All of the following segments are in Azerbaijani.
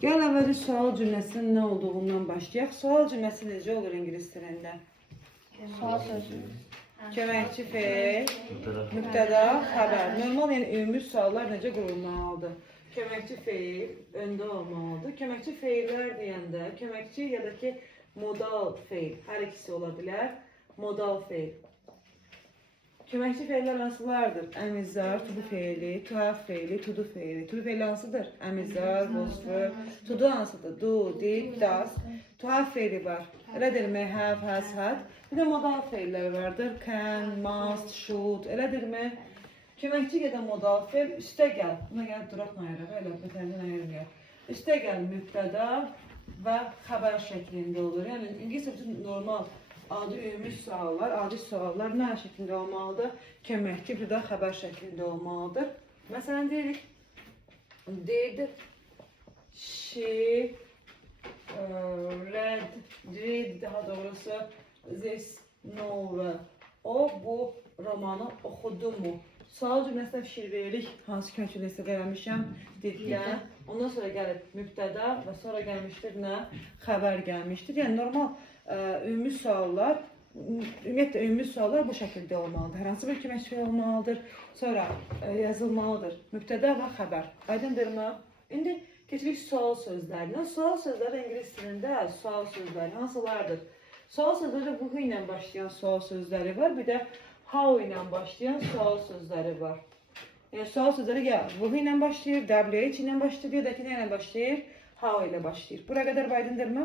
Gəl əvvəlcə sual cümləsinin nə olduğundan başlayaq. Sual cümləsi necə olur ingilis dilində? Sual sözü. Köməkçi fe'l, mübtəda, xəbər. Normal, yəni ümumi suallar necə qurulmalıdır? Köməkçi fe'l öndə olmalıdır. Köməkçi fe'llər deyəndə, köməkçi ya da ki modal fe'l, hər ikisi ola bilər. Modal fe'l. Köməkçi fe'llər hansılardır? Əmizar, tudu fe'li, tuhaf fe'li, tudu fe'li. Tudu fe'li hansıdır? Əmizar, vosfı. Tudu hansıdır? Du, did, das. Tuhaf fe'li var. Elədirmi? Have, has, had. Bir də modal fe'llər vardır. Can, must, should. Elədirmi? Köməkçi ya da modal fe'l üstə gəl. Buna gəlib duraqmayaraq. Elə betəndən ayırmayaq. Üstə gəl mübtəda və xəbər şəklində olur. Yəni ingiliscə bütün normal adi ümumi suallar, adi suallar nə şəklində olmalıdır? Köməkçi, bir də xəbər şəklində olmalıdır. Məsələn, deyirik, did, she, read, read, daha doğrusu, this novel. O, bu romanı oxudu mu? Sual cümləsində fikir veririk, hansı köməkçidə istifadə eləmişəm, diddən. Ondan sonra gəlib mübtəda və sonra gəlmişdir nə? Xəbər gəlmişdir. Yəni normal ümumi suallar, ümumiyyətlə ümumi suallar bu şəkildə olmalıdır. Hər hansı bir köməkçi olmalıdır, sonra yazılmalıdır. Mübtəda və xəbər. Aydındırmı? İndi keçirik sual sözlərinə. Sual sözləri ingilis dilində sual sözləri hansılardır? Sual sözləri bu ilə başlayan sual sözləri var, bir də how ilə başlayan sual sözləri var. Yəni sual sözləri ya bu ilə başlayır, WH ilə başlayır, ya da ki nə ilə başlayır? How ilə başlayır. Bura qədər aydındırmı?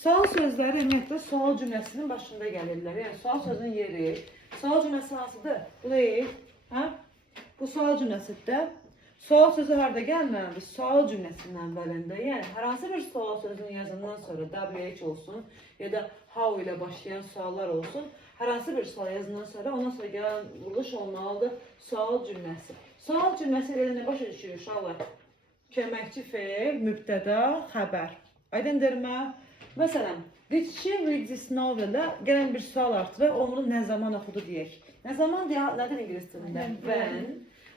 Sual sözləri ümumiyyətlə sual cümləsinin başında gəlirlər. Yəni sual sözünün yeri. Sual cümləsi hansıdır? Bu deyil. Hə? Bu sual cümləsidir. Sual sözü harda gəlməlidir? Sual cümləsinin əvvəlində. Yəni hər hansı bir sual sözünün yazından sonra WH olsun ya da how ilə başlayan suallar olsun. Hər hansı bir sual yazından sonra ondan sonra gələn vuruluş olmalıdır sual cümləsi. Sual cümləsi ilə nə başa düşürük uşaqlar? Köməkçi fe'l, mübtəda, xəbər. Aydındırmı? Məsələn, did she read this novel-da gələn bir sual artırır, onu nə zaman oxudu deyək. Nə zaman deyək, nədir ingilis dilində? When.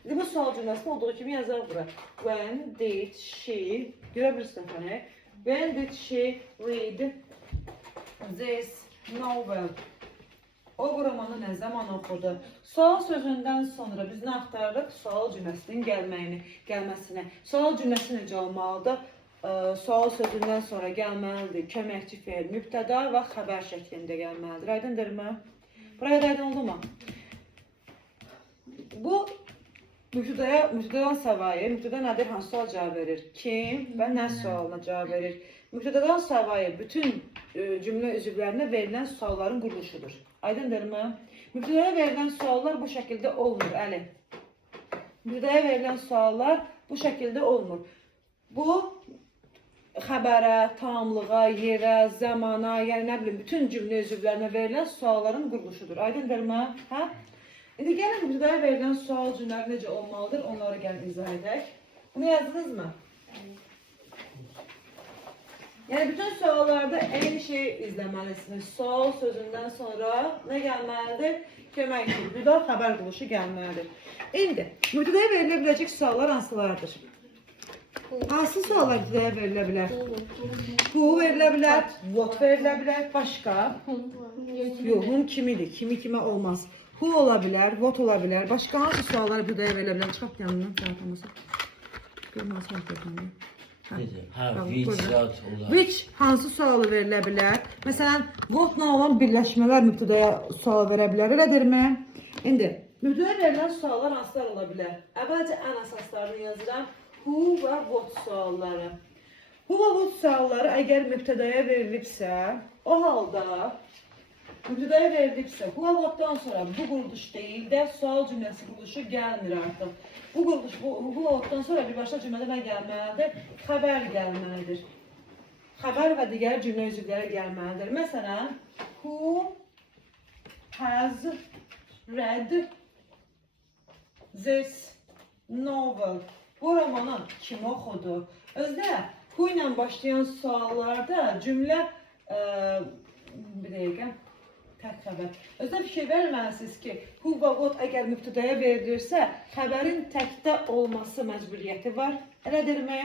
Bu sual cümləsində olduğu kimi yazaq bura. When did she, görə bilirsiniz hani? When did she read this novel? O bu romanı nə zaman oxudu? Sual sözündən sonra biz nə axtarırıq? Sual cümləsinin gəlməsini. Sual cümləsi necə olmalıdır? Sual sözündən sonra gəlməlidir. Köməkçi fe'l, mübtəda və xəbər şəklində gəlməlidir. Aydındırmı? Buraya da aydın oldu mu? Bu mübtədadan savayı, mübtəda nədir? Hansı sual cavab verir? Kim və nə sualına cavab verir? Mübtədadan savayı bütün cümlə üzvlərinə verilən sualların quruluşudur. Aydındırmı? Mübtədaya verilən suallar bu şəkildə olmur, Əli. Mübtədaya verilən suallar bu şəkildə olmur. Bu xəbərə, tamamlığa, yerə, zamana, yəni nə bilim, bütün cümlə üzvlərinə verilən sualların quruluşudur. Aydındırmı? Hə? İndi gəlin mübtədaya verilən sual cümlələri necə olmalıdır, onları gəlin izah edək. Bunu yazdınız mı? Yəni bütün suallarda eyni şey izləməlisiniz. Sual sözündən sonra nə gəlməlidir? Köməkçi, mübtəda, xəbər quruluşu gəlməlidir. İndi mübtədaya verilə biləcək suallar hansılardır? Hansı suallar mübtədaya verilə bilər? Who verilə bilər, what verilə bilər, başqa? Yox, whom kimidir, kimi kimə olmaz. Who ola bilər, what ola bilər, başqa hansı suallar mübtədaya verilə bilər? Çıxaq yanından, tərəfəməsə. Görməz məhdədən. Which hansı sualı verilə bilər? Məsələn, what-la olan birləşmələr mübtədaya sual verə bilər, elədirmi? İndi, mübtədaya verilən suallar hansılar ola bilər? Əvvəlcə ən əsaslarını yazıram. Who və what sualları. Who və what sualları əgər mübtədaya verilibsə, o halda mübtədaya verilibsə, who və what'dan sonra bu quruluş deyil də sual cümləsi quruluşu gəlmir artıq. Bu quruluş, who və what'dan sonra birbaşa cümlədə nə gəlməlidir? Xəbər gəlməlidir. Xəbər və digər cümlə üzvləri gəlməlidir. Məsələn, who has read this novel? Bu romanı kim oxudu? Özdə who ilə başlayan suallarda cümlə bir dəqiqə tək xəbər. Özdə fikir verməlisiniz ki, who və what əgər mübtədaya verilirsə, xəbərin təkdə olması məcburiyyəti var. Elədirmi?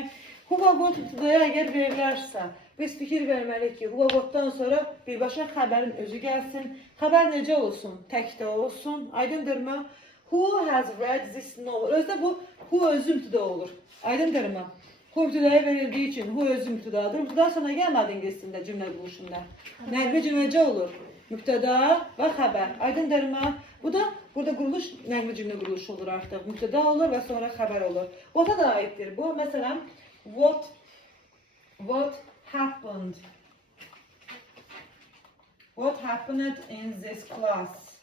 Who və what mübtədaya əgər verilərsə, biz fikir verməliyik ki, who və whatdan sonra birbaşa xəbərin özü gəlsin. Xəbər necə olsun? Təkdə olsun. Aydındırmı? Who has read this novel? Özdə bu who özü mübtəda olur. Aydındırmı? Who mübtədaya verildiyi üçün who özü mübtədadır. Mübtəda sonra gəlmədi ingiliscində cümlə quruluşunda. Nəqli cümlə olur. Mübtəda və xəbər. Aydındırmı? Bu da burada quruluş nəqli cümlə quruluşu olur artıq. Mübtəda olur və sonra xəbər olur. What-a da aiddir bu. Məsələn, what happened? What happened in this class?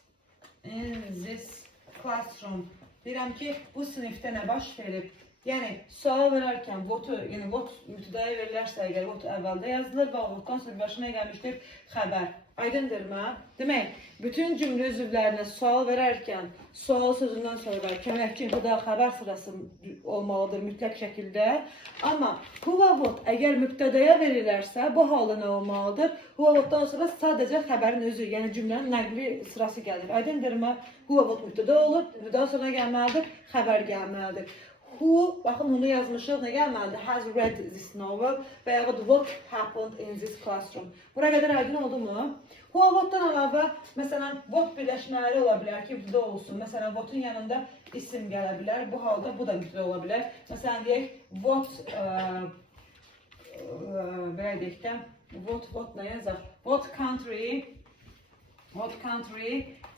In this classroom. Deyirəm ki, bu sinifdə nə baş verib? Yəni, sual verərkən what-u, yəni what mübtədaya verilərsə əgər what əvvəldə yazılır və what-dan sonra başına gəlmişdir xəbər. Aydındırmı? Demək, bütün cümlə üzvlərinə sual verərkən sual sözündən sonra köməkçi mübtəda xəbər sırası olmalıdır mütləq şəkildə. Amma who və what əgər mübtədaya verilərsə, bu halda nə olmalıdır? Who və whatdan sonra sadəcə xəbərin özü, yəni cümlənin nəqli sırası gəlir. Aydındırmı? Who və what mübtəda olur, mübtədan sonra gəlməlidir, xəbər gəlməlidir. Who, baxın bunu yazmışıq, nə gəlməlidir? Has read this novel və yaxud what happened in this classroom. Bura qədər aydın oldu mu? Who və whatdan əlavə, məsələn, what birləşmələri ola bilər ki, mübtəda olsun. Məsələn, what'un yanında isim gələ bilər. Bu halda bu da mübtəda ola bilər. Məsələn, deyək, belə deyək də, what nə yazaq? What country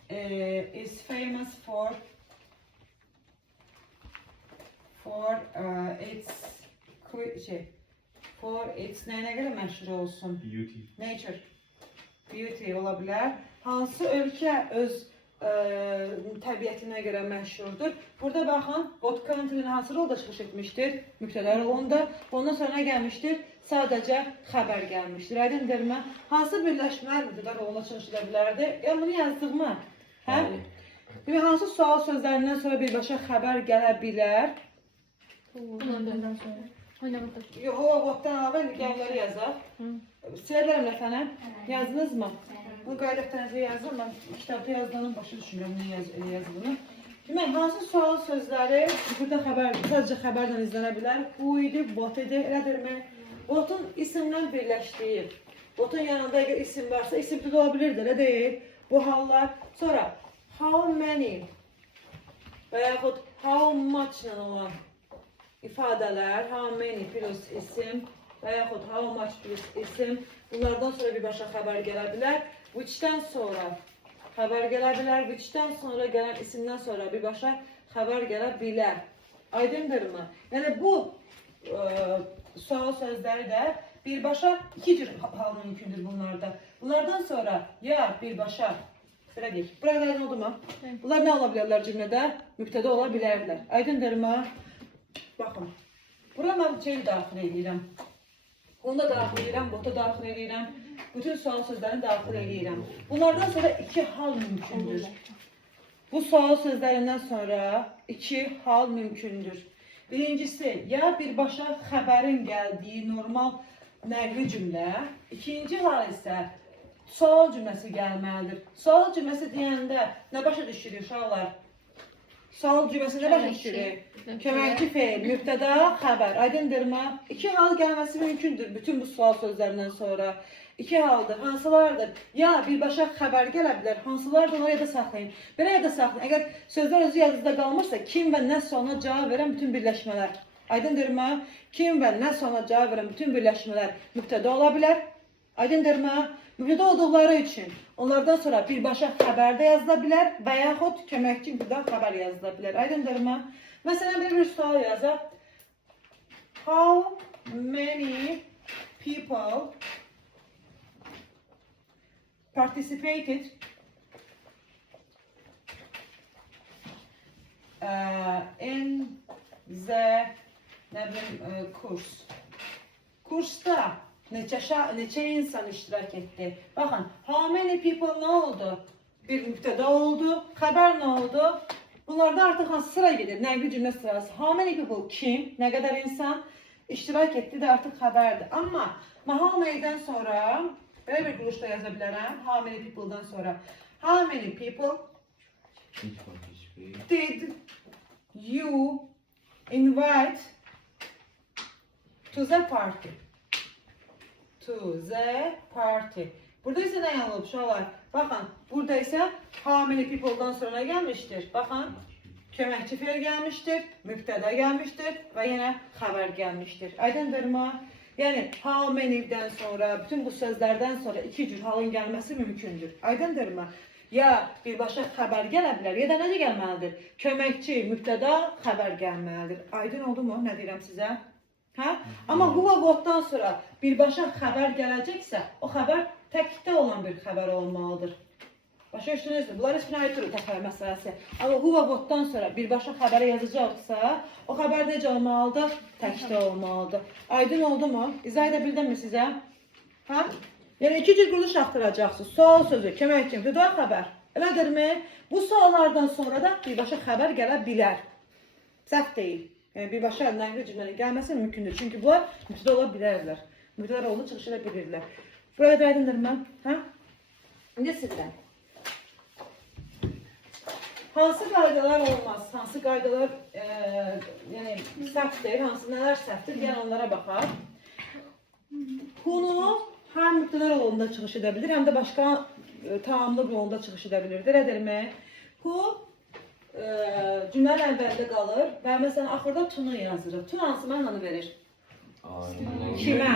is famous for its nəyinə görə məşhur olsun? Beauty. Nature. Beauty ola bilər. Hansı ölkə öz təbiətinə görə məşhurdur? Burada baxın, what country-nin hansı rolda çıxış etmişdir? Mübtəda rolunda. Ondan sonra gəlmişdir, sadəcə xəbər gəlmişdir. Aydındırmı? Hansı birləşmələr mübtəda roluna çıxış edə bilərdi? Yəni bunu yazdıq mı? Hə? Yəni hansı sual sözlərindən sonra birbaşa xəbər gələ bilər? Bundan sonra. Oynamadım. Yox, o vaxtdan əlavə gəlləri yazaq. Söylərəm lətənə. Yazdınız mı? Bunu qayda dəftərinizə yazın. Mən kitabda yazdığını başa düşmürəm, nə yazıldığını. Demək, hansı sual sözləri burada sadəcə xəbərlə izlənə bilər? Who idi, what idi, elədirmi? What'un isimlə birləşdiyi. What'un yanında əgər isim varsa, isim də ola bilirdir, elə deyil. Bu hallar. Sonra, how many və yaxud how much ilə olan ifadələr, how many plus isim və yaxud how much plus isim, bunlardan sonra birbaşa xəbər gələ bilər. Which-dən sonra xəbər gələ bilər, which-dən sonra gələn isimdən sonra birbaşa xəbər gələ bilər. Aydındırmı? Yəni bu sual sözləri də birbaşa iki cür hal mümkündür bunlarda. Bunlardan sonra ya birbaşa, belə deyək, buraya aydın oldu mu? Bunlar nə ola bilərlər cümlədə? Mübtəda ola bilərlər. Aydındırmı? Baxın, bura mən şey daxil edirəm. Onu da daxil edirəm, bota daxil edirəm. Bütün sual sözlərini daxil edirəm. Bunlardan sonra iki hal mümkündür. Bu sual sözlərindən sonra iki hal mümkündür. Birincisi, ya birbaşa xəbərin gəldiyi normal nəqli cümlə. İkinci hal isə sual cümləsi gəlməlidir. Sual cümləsi deyəndə nə başa düşürük uşaqlar? Sual cümləsində başa düşürük. Köməkçi feil, mübtəda, xəbər. Aydındırmı? İki hal gəlməsi mümkündür bütün bu sual sözlərindən sonra. İki haldır. Hansılardır? Ya birbaşa xəbər gələ bilər, hansılardır onu yada saxlayın. Belə yada saxlayın. Əgər sözlər özü yadınızda qalmırsa, kim və nə sualına cavab verən bütün birləşmələr. Aydındırmı? Kim və nə sualına cavab verən bütün birləşmələr mübtəda ola bilər. Aydındırmı? Mübtəda olduqları üçün onlardan sonra birbaşa xəbər də yazıla bilər və yaxud köməkçi mübtəda xəbər yazıla bilər. Aydındırmı? Məsələn, bir sual yazaq. How many people participated in the course? Kursda neçə insan iştirak etdi? Baxın, how many people nə oldu? Bir mübtəda oldu, xəbər nə oldu? Bunlarda artıq hansı sıra gedir? Nəqli cümlə sırası. How many people? Kim? Nə qədər insan iştirak etdi də artıq xəbərdir. Amma how many-dən sonra belə bir quruluşda yaza bilərəm. How many people-dan sonra. How many people did you invite To the party. To the party. Burada ise ne yanılıb uşaqlar? Baxın, burada isə how many people'dan sonra gəlmişdir. Baxın, köməkçi fe'l gəlmişdir, mübtəda gəlmişdir və yenə xəbər gəlmişdir. Aydındırmı? Yəni, how many'dən sonra, bütün bu sözlərdən sonra iki cür halın gəlməsi mümkündür. Aydındırmı? Ya birbaşa xəbər gələ bilər, ya da necə gəlməlidir? Köməkçi, mübtəda, xəbər gəlməlidir. Aydın oldu mu? Nə deyirəm sizə? Hə? Amma who və what'dan sonra birbaşa xəbər gələcəksə, o xəbər təkdə olan bir xəbər olmalıdır. Başa düşdünüzmü? Bunlar infinitive təkrər məsələsi. Amma who və what'dan sonra birbaşa xəbəri yazacaqsa, o xəbər necə olmalıdır? Təkdə olmalıdır. Aydın oldu mu? İzah edə bildimmi sizə? Hə? Yəni iki cür quruluş axtaracaqsınız. Sual sözü, köməkçi, mübtəda, xəbər. Elədirmi? Bu suallardan sonra da birbaşa xəbər gələ bilər. Səhv deyil. Yəni birbaşa nəqli cümlənin gəlməsi mümkündür. Çünki bunlar mübtəda ola bilərlər. Mübtəda rolunu çıxış edə bilirlər. Buraya da aydındırmı? Hə? İndi sizdən. Hansı qaydalar olmaz? Hansı qaydalar yəni səhvdir? Hansı nələr səhvdir? Gəlin onlara baxaq. Bunu həm mübtəda rolunda çıxış edə bilir, həm də başqa tamamlıq rolunda çıxış edə bilir. Elədirmi? Bu cümlənin əvvəldə qalır və məsələn axırda tunu yazırıq. Tun hansı mənanı verir? Kimə?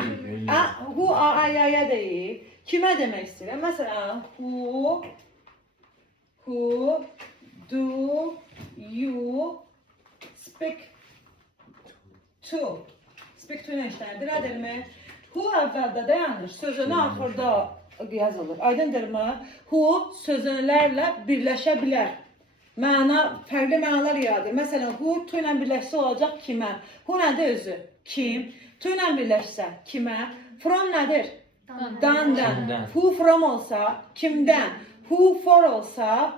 Who, a-ya deyil. Kimə demək istəyirəm? Məsələn, who do you speak to? Speak to nə işlənir? Elədirmi? Who əvvəldə dayanır, sözünü axırda yazılır. Aydındırmı? Who sözünlərlə birləşə bilər. Fərqli mənalar yaradır. Məsələn, who to ilə birləşsə olacaq kimə? Who nədir özü? Kim? To ilə birləşsə kimə? From nədir? Dan-dan. Who from olsa kimdən? Who for olsa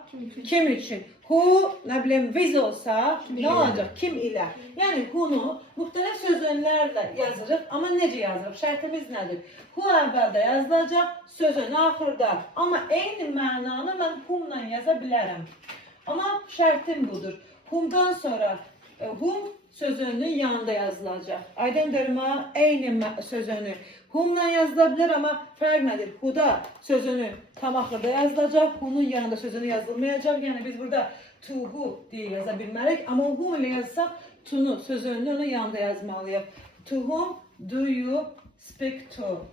kim üçün? Who, nə bilim, with olsa nə olacaq? Kim ilə? Yəni, who'nu müxtəlif sözünlərlə yazırıq, amma necə yazırıq? Şərtimiz nədir? Who əvvəldə yazılacaq, sözün axırda. Amma eyni mənanı mən whom-la yaza bilərəm. Amma şərtim budur. Whom-dan sonra whom sözünün yanında yazılacaq. Aydındırmı? Eyni sözünü whom-la yazıla bilər, amma fərq nədir? Who-da sözünü tam axırda yazılacaq, who-nun yanında sözünü yazılmayacaq. Yəni biz burada to who deyə yaza bilmərik, amma who ilə yazsaq to-nu sözünün onun yanında yazmalıyıq. To whom do you speak to?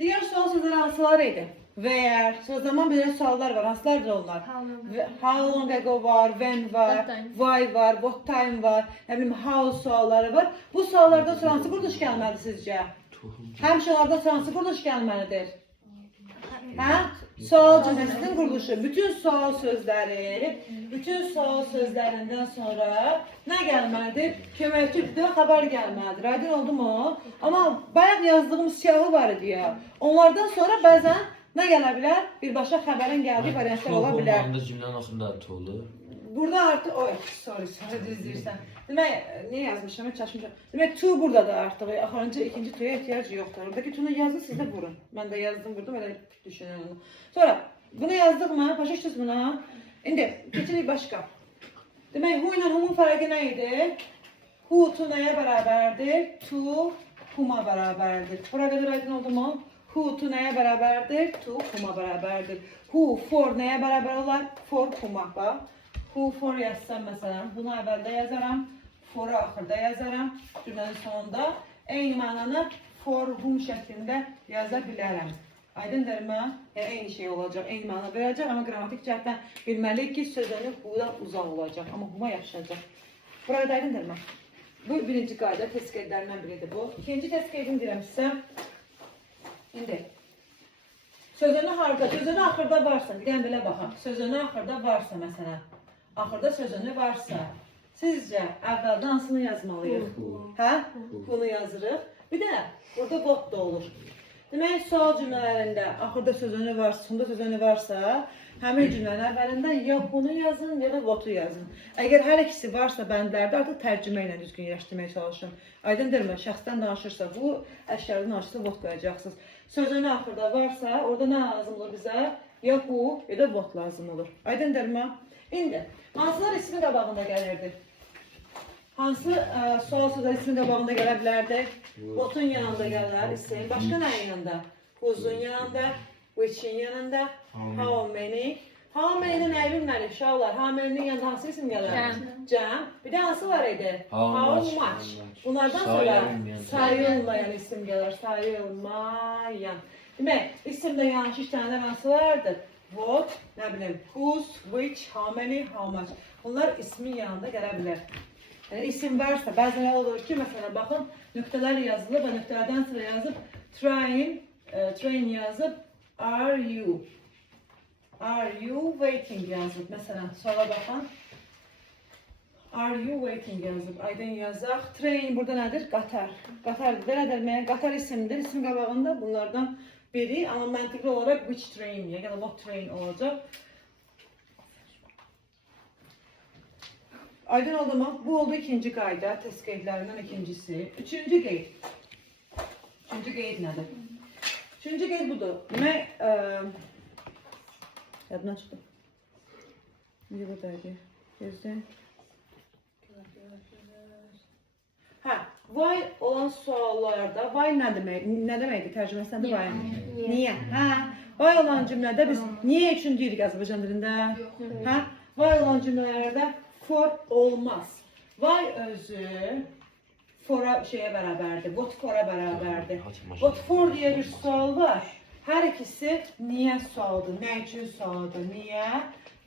Digər sual sözləri hansılar idi? Where, sözləmən belə suallar var, hansılardır onlar? How long ago var, when var, why var, what time var, nə bilim, how sualları var. Bu suallardan sonra hansı quruluş gəlməlidir sizcə? Həmşələrdən sonra hansı quruluş gəlməlidir? Hə? Sual cümləsinin quruluşu. Bütün sual sözlərindən sonra nə gəlməlidir? Köməkçi mübtəda xəbər gəlməlidir. Aydın oldu mu? Amma bayaq yazdığım siyahı var idi ya. Onlardan sonra bəzən nə gələ bilər? Birbaşa xəbərin gəldiyi variantlar ola bilər. Cümlənin axırında to olur. Burada artıq, sorry, düz deyirsən. Demək, niyə yazmışam, heç çaşmışam. Demək, to burada da artıq, axırıncı, ikinci toya ehtiyac yoxdur. Oradakı tonu yazdı, siz də vurun. Mən də yazdım, vurdum, elə düşünün onu. Sonra, bunu yazdık mı? Başa düşdünüz buna? İndi, keçirik başqa. Demək, who ilə who'un fərqi nə idi? Who to nəyə bərabərdir? To whom'a bərabərdir. Bura qədər aydın oldu mu? Who to nəyə bərabərdir? To whom'a bərabərdir. Who for nəyə bərabər olar? For whom'a. Who for yazsam məsələn, bunu əvvəldə yazaram, for'u axırda yazaram, cümlənin sonunda eyni mənanı for whom şəklində yaza bilərəm. Aydındırmı? Yəni eyni şey olacaq, eyni məna verəcək, amma qrammatik cəhətdən bilməliyik ki, sözünün who'dan uzaq olacaq, amma whom'a yapışacaq. Burada aydındırmı? Bu birinci qayda, test qeydlərindən biridir bu. İkinci test qeydini deyirəm sizə. İndi. Sözünü harda, sözünü axırda varsa, bir dənə belə baxaq. Sözünü axırda varsa məsələn. Axırda sözünü varsa, sizcə əvvəldə hansını yazmalıyıq? Hə? Bunu yazırıq. Bir də burada what da olur. Demək, sual cümlələrində axırda sözünü varsa, sonda sözünü varsa, həmin cümlənin əvvəlində ya bunu yazın, ya da what'u yazın. Əgər hər ikisi varsa bəndlərdə artıq tərcümə ilə düzgün yerləşdirməyə çalışın. Aydındırmı? Şəxsdən danışırsa bu, əşkərdən danışırsa what qoyacaqsınız. Sözünü axırda varsa, orada nə lazım olur bizə? Ya who, ya da what lazım olur. Aydındırmı? İndi, hansılar ismin qabağında gəlirdi? Hansı sual sözü ismin qabağında gələ bilərdi? What'un yanında gələr isim. Başqa nəyin yanında? Who'sun yanında, which'in yanında, how many. How many'də nəyi bilməli uşaqlar? How many'nin yanında hansı isim gələr? Cəm. Bir də hansı var idi? How much. Bunlardan sonra sayılmayan isim gələr. Sayılmayan. Demək, isimdə yanlış işlənənlər hansılardır? What, nə bilim, whose, which, how many, how much. Bunlar ismin yanında gələ bilər. Yəni isim varsa, bəzən olur ki, məsələn, baxın, nöqtələr yazılıb və nöqtələrdən sonra yazıb train yazıb, are you waiting yazıb. Məsələn, suala baxın, are you waiting yazıb. Aydın yazaq. Train burada nədir? Qatar. Qatar, belə demək, qatar isimdir. İsim qabağında bunlardan biri, amma məntiqli olaraq which train, yəni what train olacaq. Aydın oldu mu? Bu oldu ikinci qayda, test qeydlərindən ikincisi. Üçüncü qeyd. Üçüncü qeyd nədir? Üçüncü qeyd budur. Demək, yadından çıxdı. Necə buradaydı? Gözlə. Hə, why olan suallarda, why nə deməkdir? Tərcüməsində why? Niyə? Hə, why olan cümlədə biz niyə üçün deyirik Azərbaycan dilində? Hə, why olan cümlələrdə for olmaz. Why özü for'a şeyə bərabərdir, what for'a bərabərdir. What for deyə bir sual var. Hər ikisi niyə sualdır, nə üçün sualdır, niyə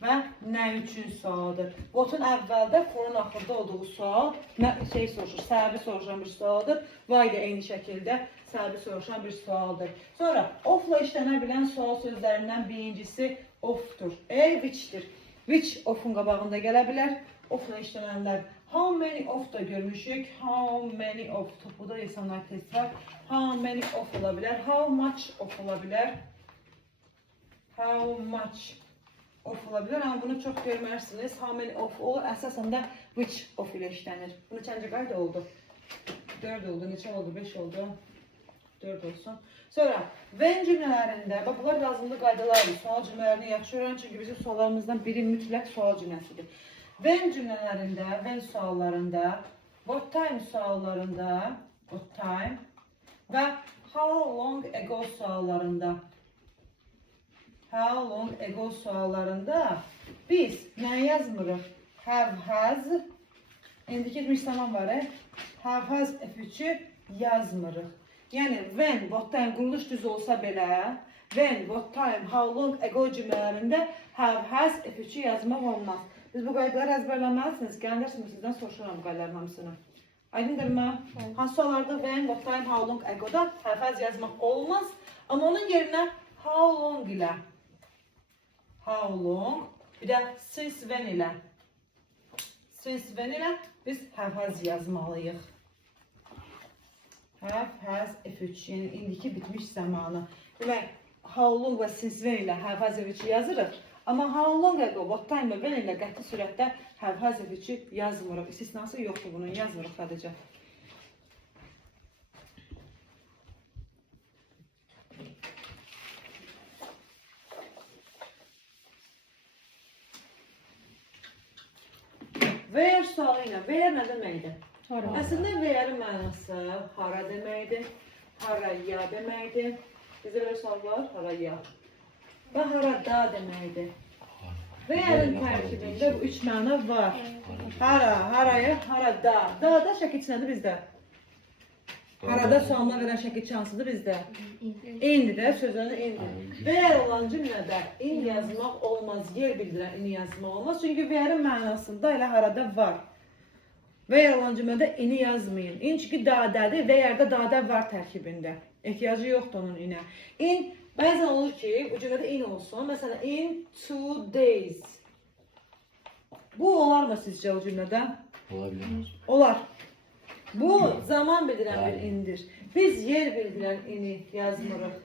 və nə üçün sualdır. What'un əvvəldə, for'un axırda olduğu sual, səbəbi soruşan bir sualdır. Why də eyni şəkildə səbəbi soruşan bir sualdır. Sonra, of-la işlənə bilən sual sözlərindən birincisi of-dur. Which-dir. Which of-un qabağında gələ bilər. Of-la işlənənlər. How many of da görmüşük. How many of. Topuda insanlar test var. How many of ola bilər. How much of ola bilər. How much of ola bilər. Amma bunu çox görmərsiniz. How many of olur. Əsasən də which of ilə işlənir. Bunu çəncə qayda oldu. 4 oldu. Neçə oldu? 5 oldu. 4 olsun. Sonra, when cümlələrində, bunlar lazımlı qaydalardır. Sual cümlələrini yaxşı öyrənin, çünki bizim suallarımızdan biri mütləq sual cümləsidir. When cümlələrində, when suallarında, what time suallarında, what time və how long ago suallarında, how long ago suallarında biz nə yazmırıq? Have, has, indiki etmiş zaman var, have, has, F3-ü yazmırıq. Yəni, when, what time quruluş düz olsa belə, when, what time, how long ago cümlələrində have, has, F3-ü yazmaq olmaz. Biz bu qaydaları əzbərləməlisiniz. Gəlin dərsimi sizdən soruşuram bu qaydaların hamısını. Aydındırmı? Hansı suallarda when, what time, how long ago-da have, has yazmaq olmaz. Amma onun yerinə how long ilə, how long, bir də since when ilə, biz have, has yazmalıyıq. Have, has, F3, yəni indiki bitmiş zamanı. Demək, how long və since when ilə have, has, F3 yazırıq. Amma how long ago, what time və when ilə qəti sürətdə have, has, F3 yazmırıq. İstisnası yoxdur bunun, yazmırıq sadəcə. Where sualı ilə, where nə deməkdir? Əslində where'in mənası hara deməkdir, haraya deməkdir. Bizdə belə sual var, haraya. Və harada deməkdir. Where'in tərkibində bu üç məna var. Hara, haraya, harada. Da şəkil içinədir bizdə. Harada sualına verən şəkil hansıdır bizdə? İndi də sözünün indi. Where olan cümlədə in yazmaq olmaz, yer bildirən ini yazmaq olmaz. Çünki where'in mənasında elə harada var. Where olan cümlədə ini yazmayın. In çünki dadədir və yerdə dadə var tərkibində. Ehtiyacı yoxdur onun inə. In, bəzən olur ki, bu cümlədə in olsun. Məsələn, in 2 days. Bu olarmı sizcə o cümlədə? Olabilir. Olar. Bu zaman bildirən bir indir. Biz yer bildirən ini yazmırıq.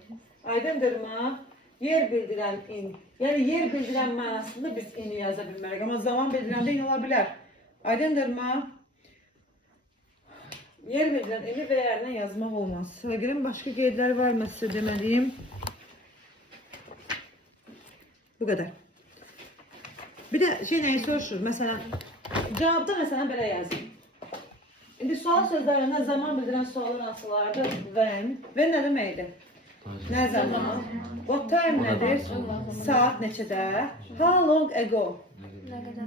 Aydındırmı? Yer bildirən in. Yəni yer bildirən mənasında biz ini yaza bilmərik. Amma zaman bildirəndə in ola bilər. Aydındırmı? Yer bildirən ini və yerinə yazmaq olmaz. Sıragir'in başqa qeydləri var mı sizə deməliyim? Bu qədər. Bir də nəyi soruşur? Məsələn, cavabda məsələn belə yazın. İndi sual sözlərindən zaman bildirən sualın hansılardır? When. When nə deməkdir? Nə zaman? What time nədir? Saat neçədə? How long ago?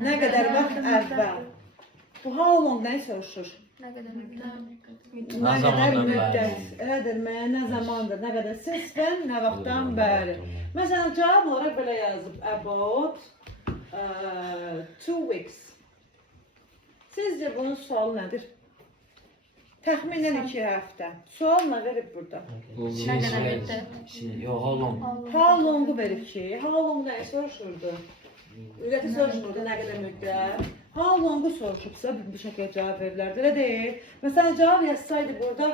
Nə qədər vaxt əvvəl? Bu how long nəyi soruşur? Ne kadar Nə qədər müddət? Elədir, mənə nə zamandır? Nə qədər? Since when? Nə vaxtdan bəri? Məsələn, cavab olaraq belə yazıb. About 2 weeks. Sizcə bunun sualı nədir? Təxminən 2 həftə. Sual nə verib burada? Ne kadar bitti? Yo, how long? How long-u verib ki? How long nəyi soruşurdu? Ücreti soruşmurdu, nə qədər müddət? How long-u soruşubsa bu şəkildə cavab verilərdi, elə deyil. Məsələn, cavab yazsaydı burada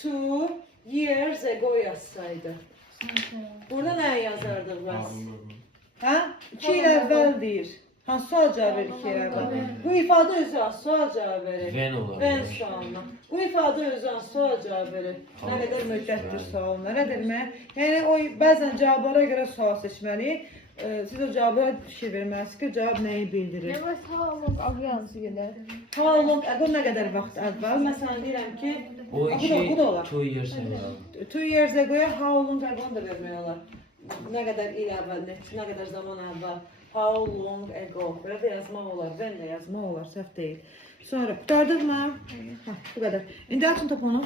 2 years ago yazsaydı. Burada nə yazardıq bəs? Hə? 2 il əvvəl deyir. Hansı sual cavab verir 2 il əvvəl? Bu ifadə özü hansı sual cavab verir? When olar. When sualına. Bu ifadə özü hansı sual cavab verir? Nə qədər müddətdir sualına, elədirmi? Yəni o bəzən cavablara görə sual seçməliyik. Siz o cavablara fikir verməlisiniz ki, cavab nəyi bildirir? Evet, how long agyansı gelir? How long ago nə qədər vaxt əvvəl? Məsələn deyirəm ki, O bu da olar. 2 years ago. 2 years ago'ya how long ago da vermək olar. Nə qədər il əvvəl, nə qədər zaman əvvəl. How long ago. Belə də yazmaq olar, when də yazmaq olar, səhv deyil. Sonra qurtardıq mı? Hə, bu qədər. İndi açın topunu.